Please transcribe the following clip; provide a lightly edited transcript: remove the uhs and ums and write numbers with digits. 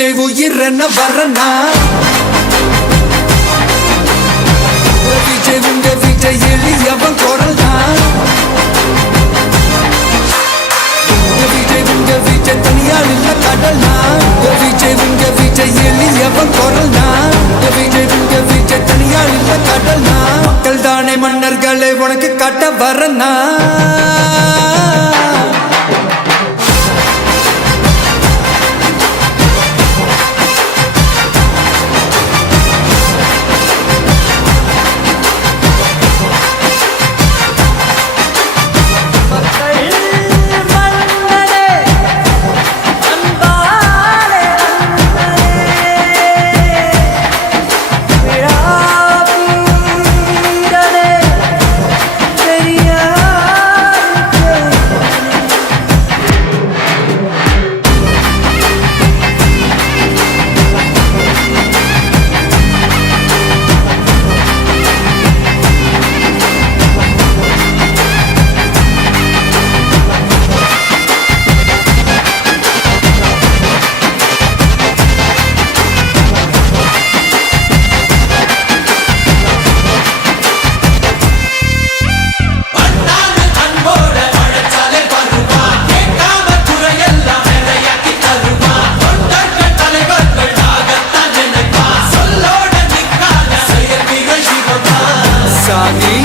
விஜய் உயிரென்ன வரனா விஜய் உங்க விஜய் எளியவன் குரல் தான் விஜய் உங்க விஜய் தனியால் இல்ல கடல் தான் விஜய் உங்க விஜய் எளியவன் குரல் தான் விஜய் உங்க விஜய் தனியால் இல்ல கடல் தான் மக்கள் தானே மன்னர்களை உனக்கு காட்ட வரனா சாதி